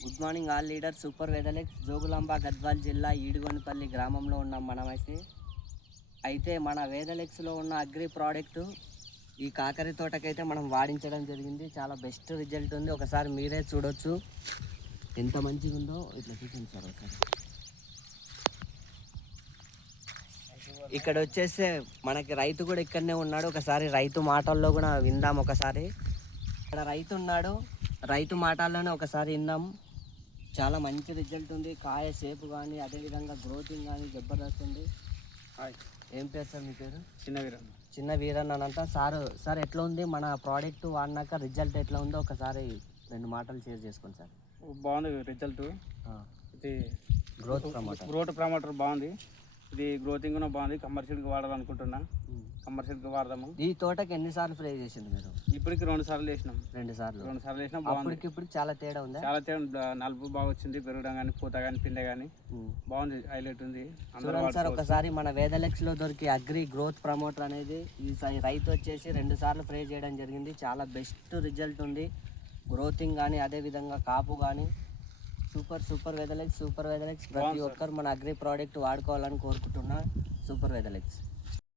Good morning all leader super వెదలెక్స్ జోగులాంబ గద్వాల్ జిల్లా ఈడుగొనిపల్లి గ్రామంలో ఉన్నాం అయితే మన వేదలెక్స్లో ఉన్న అగ్రి ప్రోడక్ట్ ఈ కాకర తోటకైతే మనం వాడించడం జరిగింది. చాలా బెస్ట్ రిజల్ట్ ఉంది. ఒకసారి మీరే చూడొచ్చు ఎంత మంచిగా ఉందో. ఇట్లా చూపించారు సార్ ఒకసారి. ఇక్కడ వచ్చేస్తే మనకి రైతు కూడా ఇక్కడనే ఉన్నాడు. ఒకసారి రైతు మాటల్లో కూడా విందాం. ఒకసారి ఇక్కడ రైతు ఉన్నాడు, రైతు మాటల్లోనే ఒకసారి విందాం. చాలా మంచి రిజల్ట్ ఉంది. కాయ షేప్ కానీ అదేవిధంగా గ్రోతింగ్ కానీ జబర్దస్త్ ఉంది. ఏం పేరు సార్ మీ పేరు? చిన్న వీరన్న అంతా సార్ ఎట్లా ఉంది మన ప్రోడక్ట్ వాడినాక రిజల్ట్ ఎట్లా ఉందో ఒకసారి 2 మాటలు షేర్ చేసుకోండి సార్. బాగుంది రిజల్ట్. ఇది గ్రోత్ ప్రమోటర్ బాగుంది. ఇది గ్రోతింగ్ కూడా బాగుంది. కమర్షియల్గా వాడాలనుకుంటున్నా. కమర్షియల్గా వాడదాము. ఈ తోటకి ఎన్నిసార్లు స్ప్రే చేసింది మీరు? ఇప్పటికి 2 సార్లు వేసినాం. 2 సార్లు వేసినాం. ఇప్పుడు చాలా తేడా ఉంది. చాలా తేడా. నలుపు బాగా వచ్చింది. పెరగడం కానీ, పూత కానీ, పిందె కానీ బాగుంది. హైలైట్ ఉంది. సార్ ఒకసారి మన వేదలెక్స్ లో దొరికి అగ్రి గ్రోత్ ప్రమోటర్ అనేది ఈ రైతు వచ్చేసి 2 సార్లు స్ప్రే చేయడం జరిగింది. చాలా బెస్ట్ రిజల్ట్ ఉంది. గ్రోతింగ్ కానీ అదేవిధంగా కాపు కానీ సూపర్ వెదలెక్స్ ప్రతి ఒక్కరు మన అగ్రి ప్రోడక్ట్ వాడుకోవాలని కోరుకుంటున్నా. సూపర్ వెదలెక్స్.